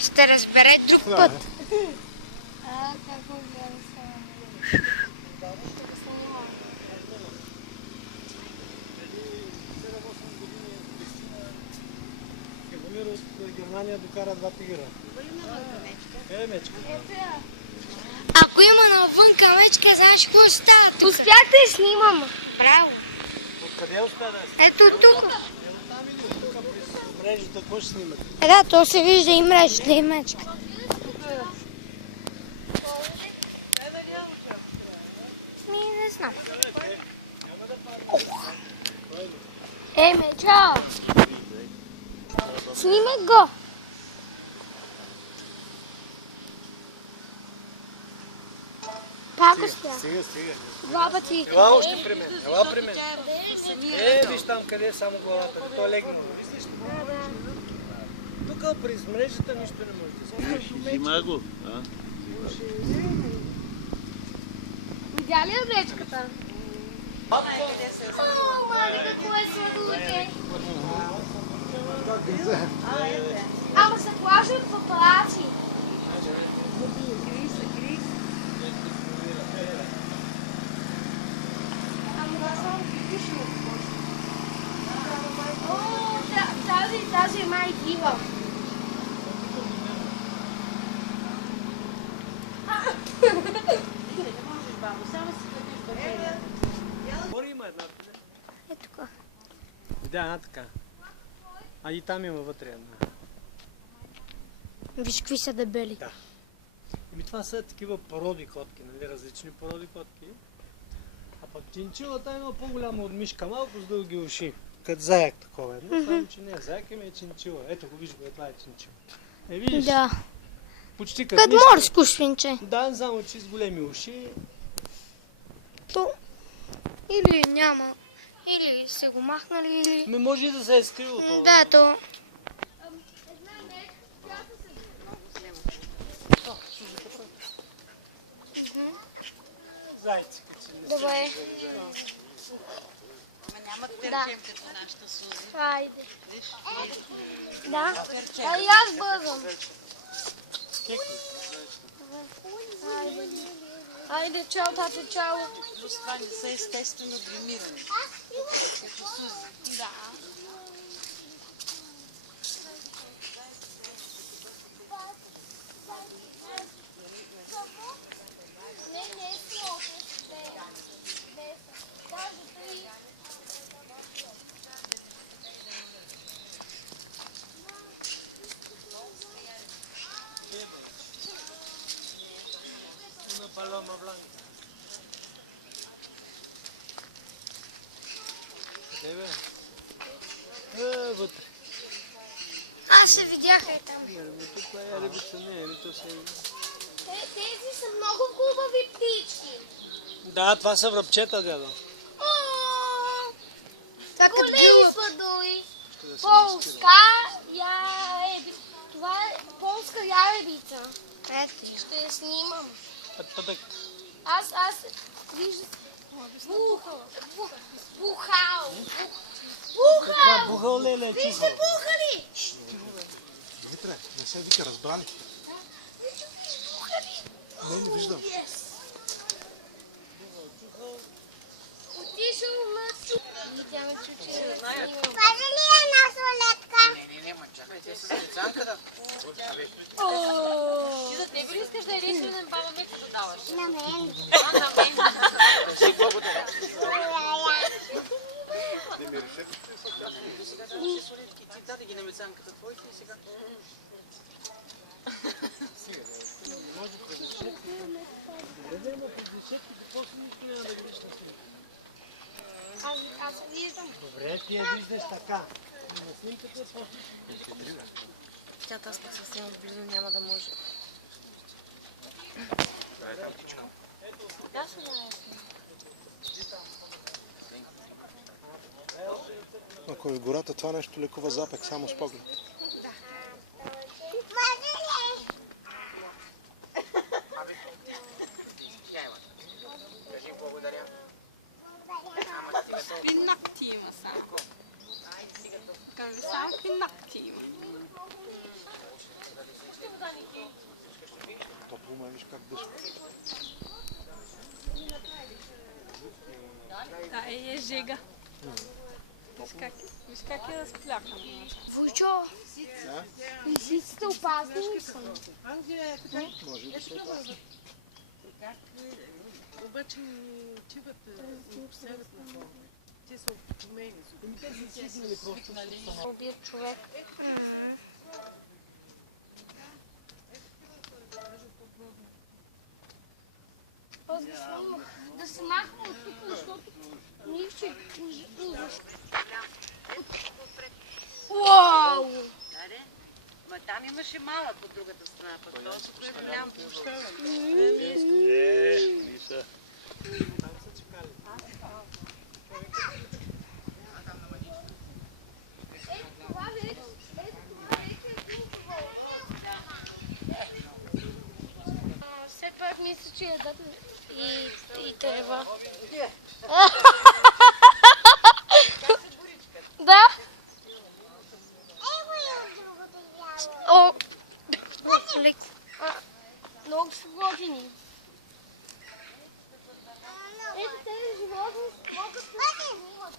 Тя ще разбере друг път. Какво гледа сега? Кагомир от Германия докара 2 тигра. Мечка. Ето я. Ако има навънка мечка, знаеш какво ще става тук? Успях да я снимам. Браво. Откъде успя да е? Ето тук. Там или тук през мрежата, какво ще снимате? Да, то се вижда и мрежата и мечка. Не знам. Меча! Снимай го! Пак успя. Стига. 2 пъти. Ела още при мен. Ела при мен. Виж там къде е само главата. Той е легнал. Виждаш ли? Тук през мрежата нищо не може да се. Снима го. Видя ли я мечката? О, мали, какво е сладулите? Ама се плаши от папараци. Ама да само критично. О, тази е май дива. Горе има една. Ето така. Да, една така. А и там има вътре една. Виж какви са дебели. Да. Еми това са такива породи котки, нали? Различни породи котки. А пък чинчилата има по-голяма от мишка, малко с дълги уши. Като заек такова е. Но само, че не е заек, ами е чинчила. Ето го виж, това е чинчила. Виждаш? Да. Почти като Като мишка. морско свинче. Да, само че с големи уши. То или няма, или се го махнали, или... Ме може и да се е скрило това. Да, то... Зайци. Добре. Няма да речем като нашата Сузи. Хайде. Виж, Да? А и аз бързам. Хайде, чао, тате, чао. плюс това не са естествено гримирани. Като Сузи. Да. Una paloma blanca. Къде бе? Вътре. Аз се видях и там. Тук е рибица, не е рибица се... Тези са много хубави птички. Да, това са връбчета, дядо. Големи сладули. Полска яребица. Това е полска яребица. Ето. Ще я снимам. Аз Вижда. Бухал. това бухал леле, Вижте, чухал. бухали. Димитре, не се вика, разбрали. Не виждам. Отишъл на чу. Тя ме чучи. Пази ли една солетка? Не, ма чакай, те са за децанката. Ти за тебе ли искаш да ядеш или на баба Митка да даваш? На мен. А, на мен. Кажи колко да даш. Сега даваше солетки. Ти даде ги на мецанката твоите и сега. Аз виждам. Добре, ти я виждаш така. Но на снимката после... Тя аз пък съвсем отблизо няма да може. Да, сега е. Ако е в гората, това нещо лекува запек, само с поглед. Пази ли? Кажи благодаря. Какви ногти има само? Кажи само какви ногти има. Топло, ма виж как дъжка. Да, е жега. Виж как е разплякана. Войчо, лисиците опасни ли са? Може и да се опасни. Обаче не отиват, не обсягат на хора. Те са обикновени. Убият човек. Аз ги снимах. Да се махна от тук, защото ние ще Уау! Аре? Ма там имаше малък от другата страна, пък този е голям. Миша. Все пак мисля, че ядат и трева. Да. О, много са готини. Ето тези животни могат да се снимат.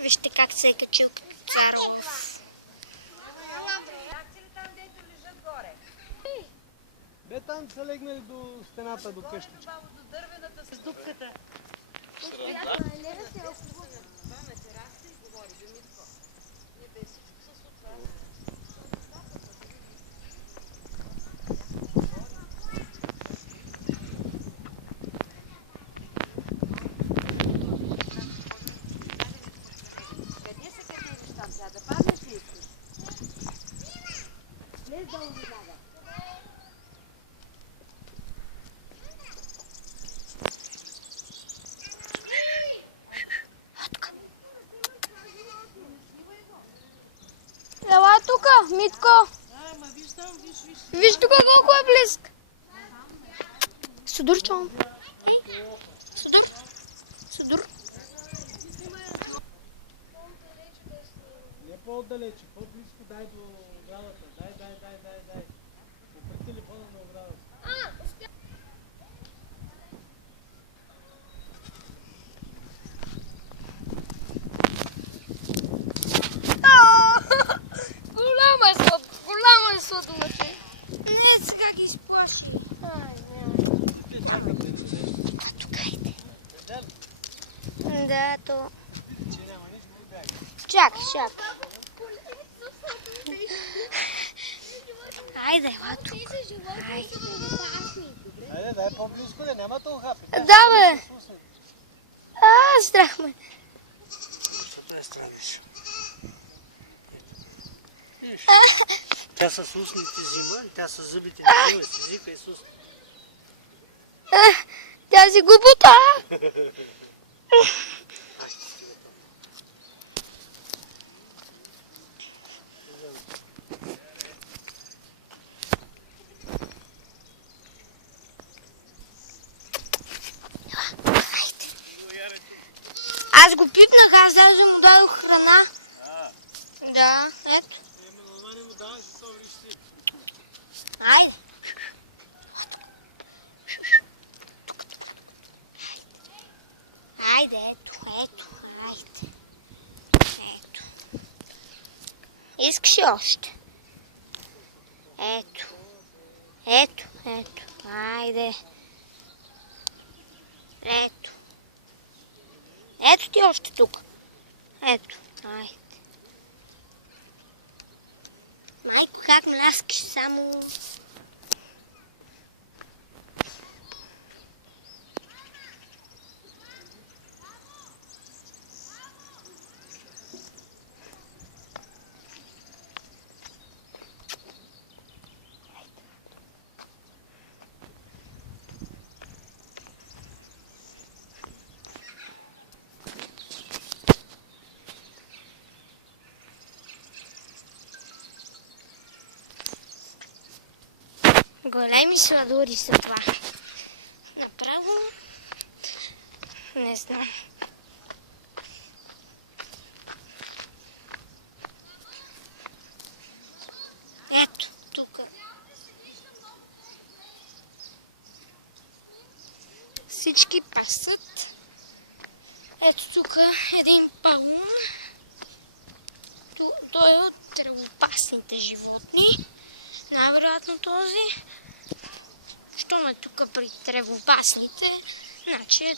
Вижте как се е качил Царов. Бе, там са легнали до стената, до къщичка. До дървената с дупката. Къде са къде неща сега? Да паднеш ли искаш? Слез долу веднага. Ела тука, Митко. Виж тук колко е близко. Судур, чом. Судур. Судур. Не по-отдалече, по-близко дай до оградата. Дай. Опри телефона на оградата. Голяма е съдмата. Не, сега ги изплаши. Те чакат да излезеш. Тук айде. Ден, Да, то. че няма нищо, не бягай. Чакай. Айде, ела тук. Айде, дай по-близко, да няма то хапи. Да, бе. Страх ме. Защото е страниш. Тя с устните взима, тя с зъбите не с езика и с устните. Тя си глупота. Аз го пипнах, аз даже му дадох храна. Да, ето. Това не му даваш, се совриш си. Айде. Айде, ето, айде. Ето. Искаш ли още? Ето. Айде. Ето. Ето ти още тук. Ето, айде. Майко, как мляскаш само... Големи сладури са това. Направо не знам. всички пасат. Ето тук един паун. Той е от тревоопасните животни. Най-вероятно този. Щом е тук при тревоопасните, значи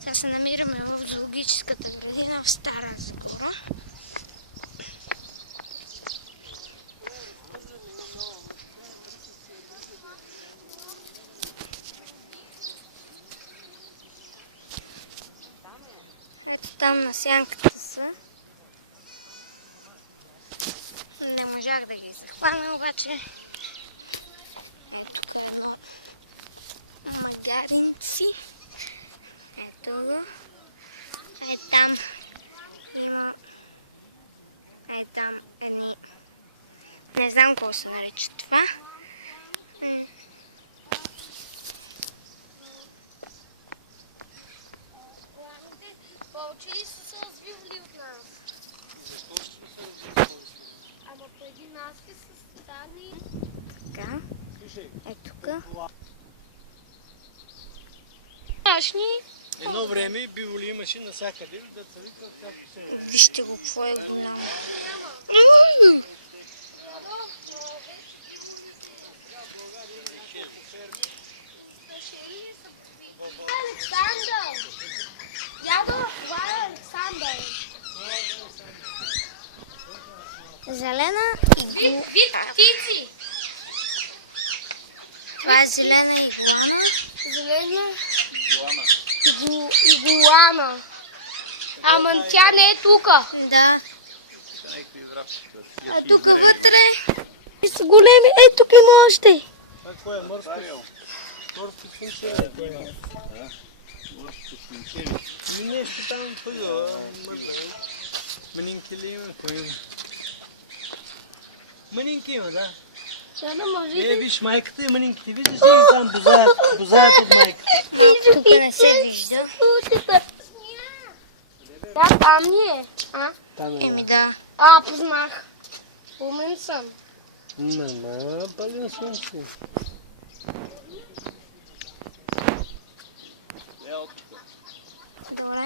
сега се намираме в зоологическата градина в Стара Загора. Ето там на сянката са. Не можах да ги захвана, обаче ето тук е едно магаринци. Ето го. Там има там едни, не знам какво се нарича това. Повече ли са се развивали от нас? Ама преди нас ли са стали? Така. Ето тук. Страшни. Едно време биволи имаше навсякъде, да се викат както се е. Вижте го, какво е голямо. Александър! Дядо, това е Александър. Зелена Вид птици. Това е зелена игуана. Зелена игуана. Ама тя не е тука. Да. А тук вътре Са големи. Ей, тук има още. Това какво е? Морски свинчели. Морски свинчели. Нещо там пъга, мънинки ли има? Кой има? Мънинки има, да. Тя не може Е, виж майката и мънинките. Виждаш ли там бозаят от майката? тук не се вижда. Да, там ни е. Там е. Еми да. Познах. Умен съм. Пълен слънце.